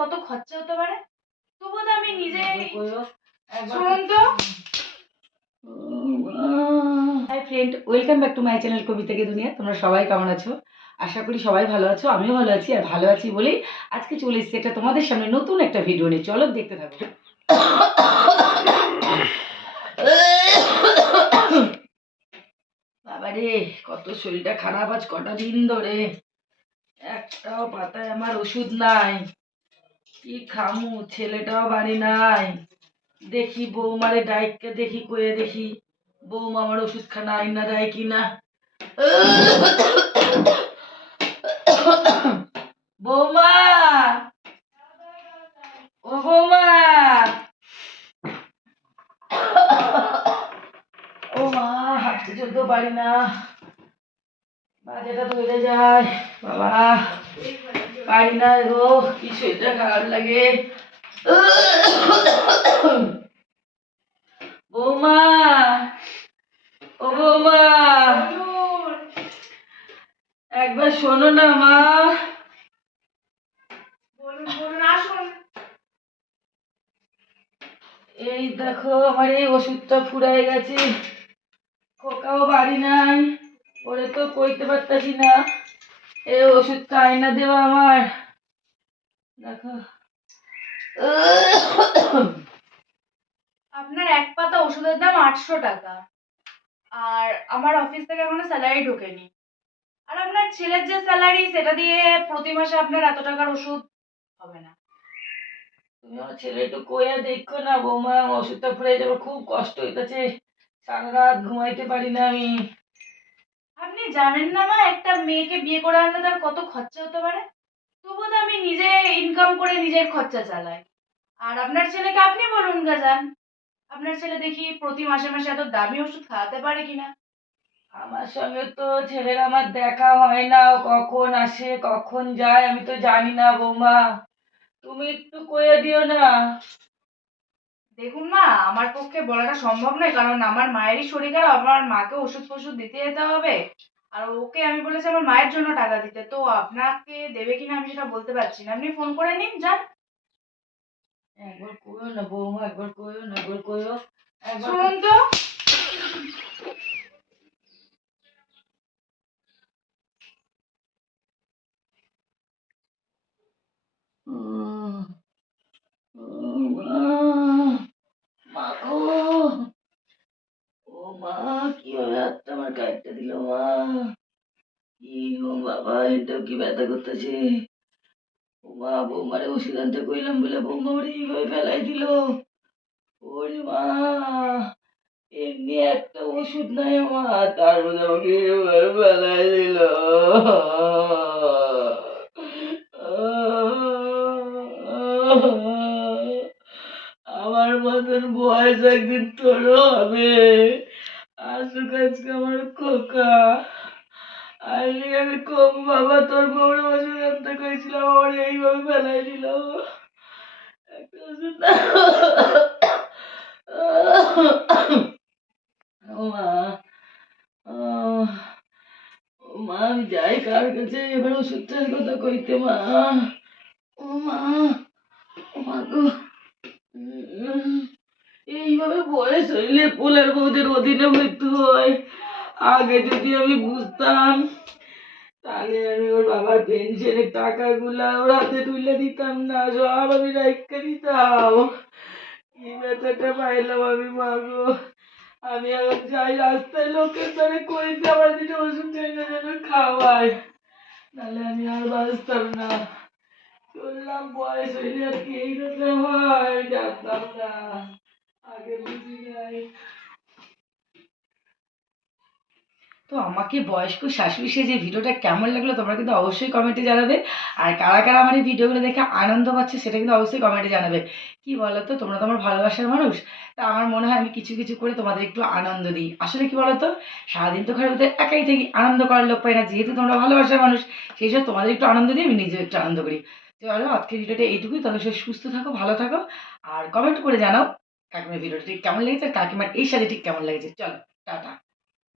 কত খরচা হতে পারে? তবুও তো আমি নিজে শুনুন তো hi friend welcome back to my channel দুনিয়া তোমরা সবাই কেমন আছো? আশা করি সবাই ভালো আছো আমিও ভালো আছি আর ভালো আছি বলেই আজকে চলে এসেছি একটা তোমাদের সামনে নতুন একটা ভিডিও নিয়ে। চলো দেখতে থাকো। বাবারে, কত শরীরটা খারাপ আজ কটা দিন ধরে। একটাও পাতায় আমার ওষুধ নাই। কি খামু, ছেলেটাও বাড়ি নাই। দেখি বৌমারে ডাইককে দেখি, কয়ে দেখি, বৌমা আমার ওষুধ খানা আইনা দেয় কিনা বৌমা ও বৌমা ও মা চলতেও পারি না। মাঝেটা ধরে যায়। বাবা, পারি না গো, কি শরীরটা খারাপ লাগে। বৌমা, ও বৌমা। একবার শোনো না মা। এই দেখো, আমার এই ওষুধটা ফুরাই গেছে। খোকাও বাড়ি নাই। ওরে তো কইতে পারতাছি না। এই ওষুধটা আয়না দেওয়া আমার? দেখো। আপনার এক পাতা ওষুধের দাম আটশো টাকা। আর আমার অফিস থেকে এখনও স্যালারি ঢোকেনি। আর আপনার ছেলের যে স্যালারি সেটা দিয়ে প্রতি মাসে আপনার এত টাকার ওষুধ হবে না। তুমি আমার ছেলে একটু কইয়া দেখো না বৌমা। ওষুধটা ফুরাই যাবে খুব কষ্ট হইতেছে। সারা রাত ঘুমাইতে পারি না আমি। আপনি জানেন না মা একটা মেয়েকে বিয়ে করে আনলে তার কত খরচা হতে পারে? তবুও তো আমি নিজে ইনকাম করে নিজের খরচা চালাই। আর আপনার ছেলেকে আপনি বলুন গাজান আপনার ছেলে দেখি প্রতি মাসে মাসে এত দামি ওষুধ খাওয়াতে পারে কিনা? আমার সঙ্গে তো ছেলের আমার দেখা হয় না ও কখন আসে কখন যায় আমি তো জানি না বৌমা। তুমি একটু কয়ে দিও না। দেখুন না আমার পক্ষে বলাটা সম্ভব নয় কারণ আমার মায়েরই শরীর খারাপ আমার মাকে ওষুধ ফষুধ দিতে যেতে হবে। আর ওকে আমি বলেছি আমার মায়ের জন্য টাকা দিতে তো আপনাকে দেবে কিনা আমি সেটা বলতে পারছি না। আপনি ফোন করে নিন যান। একবার কইও না বৌমা একবার কইও না একবার কইও। শুনুন তো। উম, উম, মা, মা গো। ও কীভাবে হাতটা আমার কাটতে দিল মা। কি বাবা এটা কি ব্যথা করতেছে? মা, বৌমারে ওষুধ আনতে কইলাম বলে বৌমা এইভাবে ফেলাই দিল। ওরে মা, এমনি একটা ওষুধ নাই আমার, তার মধ্যে আমাকে এইভাবে ফেলাই দিল। আমার মতন বয়স একদিন তোরও হবে। আসুক আজকে আমার খোকা। আইলি আমি কম বাবা? তোর বউরে ওষুধ আনতে কইছিলাম, আমার এইভাবে ফেলাই দিল। মা। মা যাই কার কাছে, এবার ওষুধটার কথা কইতে মা। ও মা ও মা গো। এইভাবে বয়স হইলে পোলার বউদের অধীনে মৃত্যু হয়। আগে যদি আমি বুঝতাম, তাহলে আমি ওর বাবার পেনশনের টাকাগুলা ওর হাতে তুলে দিতাম না, সব আমি রাখতে দিতাম কি ব্যথাটা পাইলাম আমি মাগো আমি এখন যাই রাস্তায়, লোকের ধরে কইতে আমার দিকে ওষুধ চাইলে যেন খাওয়ায়। নাহলে আমি আর বাঁচতাম না। চললাম, বয়স হইলে আর কি এইরকম হয়, জানতাম না। তো আমাকে বয়স্ক শাশুড়ি সে যে ভিডিওটা কেমন লাগল তোমরা কিন্তু অবশ্যই কমেন্টে জানাবে। আর কারা কারা আমার এই ভিডিওগুলো দেখে আনন্দ পাচ্ছে সেটা কিন্তু অবশ্যই কমেন্টে জানাবে। কি বলো তো তোমরা তো আমার ভালোবাসার মানুষ, তা আমার মনে হয় আমি কিছু কিছু করে তোমাদের একটু আনন্দ দিই। আসলে কি বলো তো সারাদিন তো ঘরের ভিতরে একাই থাকি, আনন্দ করার লোক পাই না। যেহেতু তোমরা ভালোবাসার মানুষ, সেই জন্য তোমাদের একটু আনন্দ দিই, আমি নিজেও একটু আনন্দ করি। চলো, আজকের ভিডিওটা এইটুকুই। তবে সে সুস্থ থাকো, ভালো থাকো, আর কমেন্ট করে জানাও। কাকিমার ভিডিওটি কেমন লেগেছে? কাকিমার এই শাড়িটি কেমন লেগেছে? চলো টাটা।